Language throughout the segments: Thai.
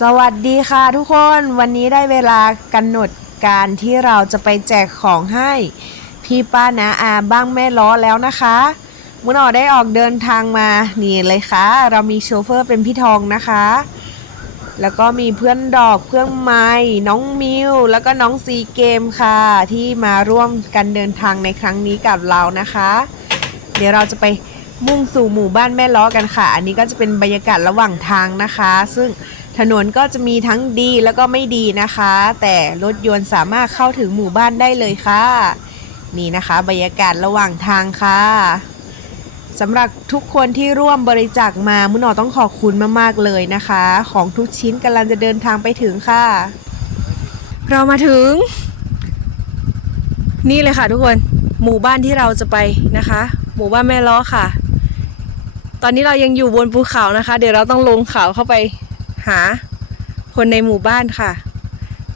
สวัสดีค่ะทุกคนวันนี้ได้เวลากำหนดการที่เราจะไปแจกของให้ พี่ป้านาอาบ้างแม่ล้อแล้วนะคะมุนอได้ออกเดินทางมานี่เลยค่ะ เรามีโชเฟอร์เป็นพี่ทองนะคะ แล้วก็มีเพื่อนดอกเพื่อนไม้น้องมิวแล้วก็น้องซีเกมค่ะ ที่มาร่วมกันเดินทางในครั้งนี้กับเรานะคะ เดี๋ยวเราจะไปมุ่งสู่หมู่บ้านแม่ล้อกันค่ะ อันนี้ก็จะเป็นบรรยากาศระหว่างทางนะคะ ซึ่ง ถนนก็จะมีทั้งดีแล้วก็ไม่ดีนะคะ แต่รถยนต์สามารถเข้าถึงหมู่บ้านได้เลยค่ะ นี่นะคะบรรยากาศระหว่างทางค่ะสำหรับทุกคนที่ร่วมบริจาคมามุนอต้องขอบคุณมากๆเลยนะคะ ของทุกชิ้นกำลังจะเดินทางไปถึงค่ะ เรามาถึง นี่เลยค่ะทุกคนหมู่บ้านที่เราจะไปนะคะ หมู่บ้านแม่ล้อค่ะ ตอนนี้เรายังอยู่บนภูเขานะคะ เดี๋ยวเราต้องลงเขาเข้าไป หาคนในหมู่บ้านค่ะ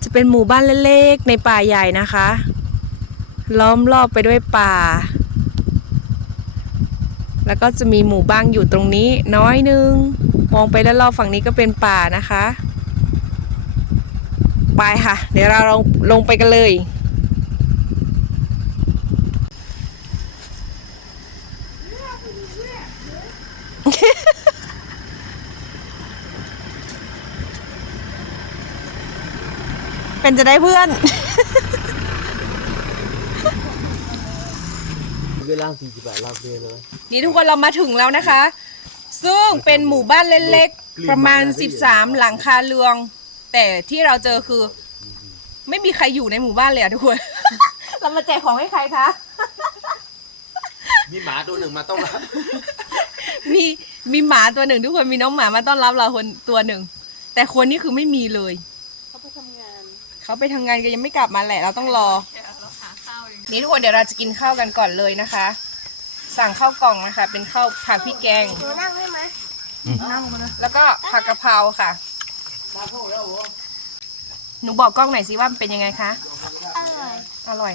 จะเป็นหมู่บ้านเล็กๆในป่าใหญ่นะคะ ล้อมรอบไปด้วยป่า แล้วก็จะมีหมู่บ้านอยู่ตรงนี้น้อยนึง มองไปแล้วรอบฝั่งนี้ก็เป็นป่านะคะ ไปค่ะ เดี๋ยวเราลงลงไปกันเลย เป็นจะได้เพื่อน เวลาสี่สิบแปดลาเบเลยนี่ทุกคนเรามาถึงแล้วนะคะ ซึ่งเป็นหมู่บ้านเล็กๆ ประมาณ 13 หลังคาเรือง แต่ที่เราเจอคือ ไม่มีใครอยู่ในหมู่บ้านเลยอะทุกคน เรามาแจกของให้ใครคะ มีหมาตัวหนึ่งมาต้องรับมีมีหมาตัวหนึ่งทุกคนมีน้องหมามาต้อนรับเราคนตัวหนึ่ง แต่คนนี้คือไม่มีเลย เขาไปทำงาน เขาไปทำงานก็ยังไม่กลับมาแหละเราต้องรอนี่ทุกคนเดี๋ยวเราจะกินข้าวกันก่อนเลยนะคะ สั่งข้าวกล่องนะคะ เป็นข้าวผัดพริกแกง หนูนั่งได้ไหมแล้วก็ผักกะเพราค่ะ หนูบอกกล้องหน่อยสิว่ามันเป็นยังไงคะ อร่อยอร่อย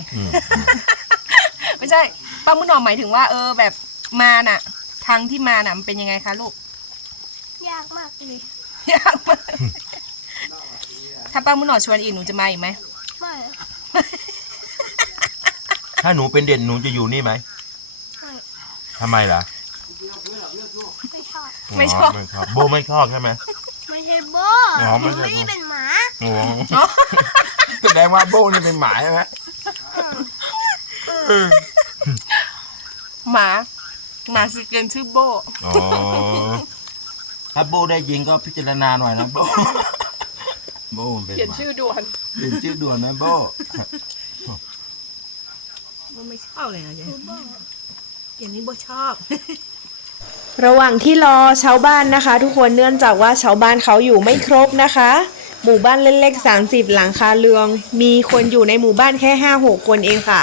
ไม่ใช่ป้ามุนหนอมหมายถึงว่า เออแบบมาน่ะ ทางที่มาน่ะมันเป็นยังไงคะลูก ยากมากเลย ยากมาก ถ้าป้ามุนหนอชวนอีกหนูจะมาอีกไหม ไม่ถ้าหนูเป็นเด่นหนูจะอยู่นี่ไหมไม่ทำไมล่ะไม่ชอบไม่ชอบไม่ชอบโบไม่ชอบใช่ไหม ไม่ใช่โบอ๋อหไม่นูใช่ไม่ได้เป็นหมาโอ้โหแสดงว่าโบนี่เป็นหมาใช่ไหมหมา หมาสิเกนชื่อโบ อ๋อถ้าโบได้ยิงก็พิจารณาหน่อยนะโบ โบมันเป็นเขียนหมาชื่อด่วน เปลี่ยนชื่อด่วนนะโบโบไม่ชอบเลยนะเจ๊เขียนนี้โบชอบ ระหว่างที่รอชาวบ้านนะคะ ทุกคนเนื่องจากว่าชาวบ้านเขาอยู่ไม่ครบนะคะ หมู่บ้านเล็กๆ30 หลังคาเรือง มีคนอยู่ในหมู่บ้านแค่5 6คนเองค่ะ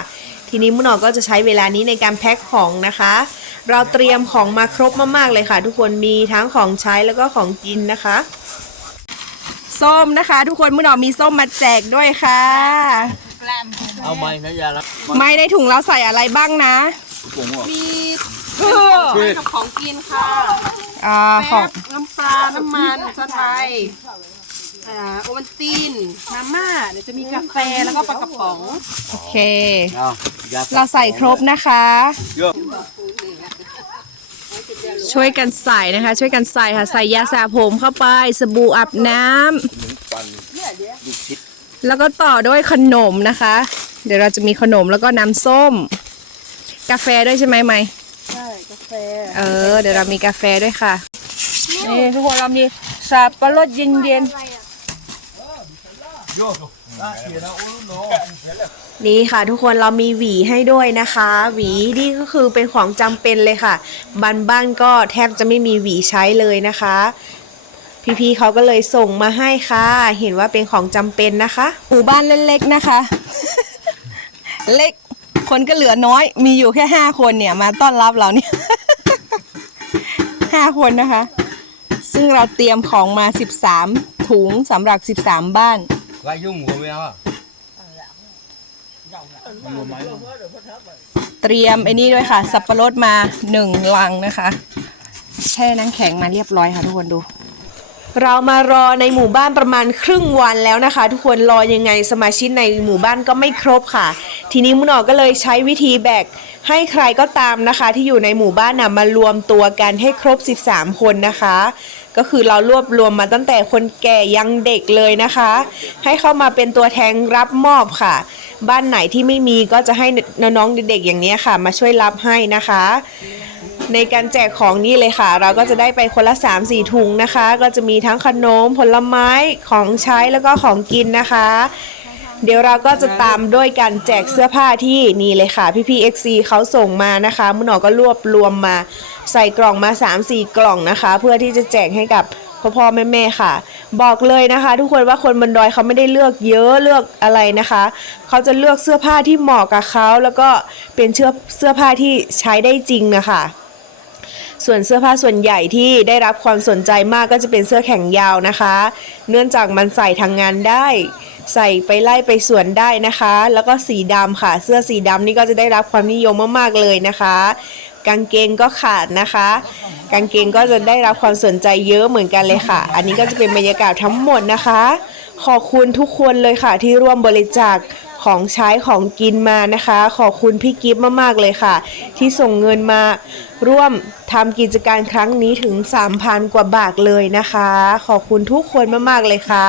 ทีนี้มุนอก็จะใช้เวลานี้ในการแพ็คของนะคะ เราเตรียมของมาครบมากๆเลยค่ะ ทุกคนมีทั้งของใช้แล้วก็ของกินนะคะ ส้มนะคะ ทุกคนมุนอมีส้มมาแจกด้วยค่ะ เอาไม้นะยาละไม่ได้ถุงเราใส่อะไรบ้างนะผมบอกมีเออกับของกินค่ะอ่าของแป้งน้ำปลา น้ำมันสไทยอ่าโอวัลตินมาม่า เดี๋ยวจะมีกาแฟแล้วก็ปลากระป๋อง โอเค เอายาเราใส่ครบนะคะ เยอะ ช่วยกันใส่นะคะ ช่วยกันใส่ค่ะใส่ยาสระผมเข้าไป สบู่อาบน้ำปันลูกชิดแล้วก็ต่อด้วยขนมนะคะ เดี๋ยวเราจะมีขนมแล้วก็น้ำส้ม กาแฟด้วยใช่ไหมไหมใช่กาแฟเออ เดี๋ยวเรามีกาแฟด้วยค่ะนี่ทุกคนเรามีสับปะรดเย็นๆ นี่ค่ะทุกคนเรามีหวีให้ด้วยนะคะ หวีนี่ก็คือเป็นของจำเป็นเลยค่ะบ้านบ้านก็แทบจะไม่มีหวีใช้เลยนะคะ พี่ๆเขาก็เลยส่งมาให้ค่ะ เห็นว่าเป็นของจำเป็นนะคะหมู่บ้านเล็กๆนะคะ เล็กคนก็เหลือน้อย มีอยู่แค่ห้าคนเนี่ยมาต้อนรับเราเนี่ยห้าคนนะคะ ซึ่งเราเตรียมของมา 13 ถุงสำหรับ 13 บ้าน ว่ายุ่งหัวไม่เอาอะเตรียมไอ้นี่ด้วยค่ะ สับปะรดมาหนึ่งลังนะคะ แช่น้ำแข็งมาเรียบร้อยค่ะทุกคนดู เรามารอในหมู่บ้านประมาณครึ่งวันแล้วนะคะ ทุกคนรอยังไงสมาชิกในหมู่บ้านก็ไม่ครบค่ะ ทีนี้มุนอกก็เลยใช้วิธีแบกให้ใครก็ตามนะคะ ที่อยู่ในหมู่บ้านนะมารวมตัวกันให้ครบ 13 คนนะคะ ก็คือเรารวบรวมมาตั้งแต่คนแก่ยังเด็กเลยนะคะ ให้เข้ามาเป็นตัวแทนรับมอบค่ะ บ้านไหนที่ไม่มีก็จะให้น้องๆเด็กๆอย่างนี้ค่ะ มาช่วยรับให้นะคะ ในการแจกของนี่เลยค่ะ เราก็จะได้ไปคนละ 3 4ถุงนะคะ ก็จะมีทั้งขนมผลไม้ของใช้แล้วก็ของกินนะคะ เดี๋ยวเราก็จะตามด้วยการแจกเสื้อผ้าที่นี่เลยค่ะ พี่พีเอ็กซีเขาส่งมานะคะมุนหนอก็รวบรวมมาใส่กล่องมา 3-4 กล่องนะคะ เพื่อที่จะแจกให้กับพ่อพ่อแม่แม่ๆค่ะ บอกเลยนะคะ ทุกคนว่าคนบนดอยเขาไม่ได้เลือกเยอะเลือกอะไรนะคะ เขาจะเลือกเสื้อผ้าที่เหมาะกับเขาแล้วก็เป็นเสื้อเสื้อผ้าที่ใช้ได้จริงนะคะ ส่วนเสื้อผ้าส่วนใหญ่ที่ได้รับความสนใจมากก็จะเป็นเสื้อแขนยาวนะคะ เนื่องจากมันใส่ทางงานได้ ใส่ไปไล่ไปสวนได้นะคะ แล้วก็สีดำค่ะ เสื้อสีดำนี่ก็จะได้รับความนิยมมากๆเลยนะคะ กางเกงก็ขาดนะคะ กางเกงก็จะได้รับความสนใจเยอะเหมือนกันเลยค่ะ อันนี้ก็จะเป็นบรรยากาศทั้งหมดนะคะ ขอบคุณทุกคนเลยค่ะที่ร่วมบริจาค ของใช้ของกินมานะคะ ขอบคุณพี่กิฟต์มากๆเลยค่ะ ที่ส่งเงินมาร่วมทำกิจการครั้งนี้ถึง 3,000 กว่าบาทเลยนะคะ ขอบคุณทุกคนมากๆเลยค่ะ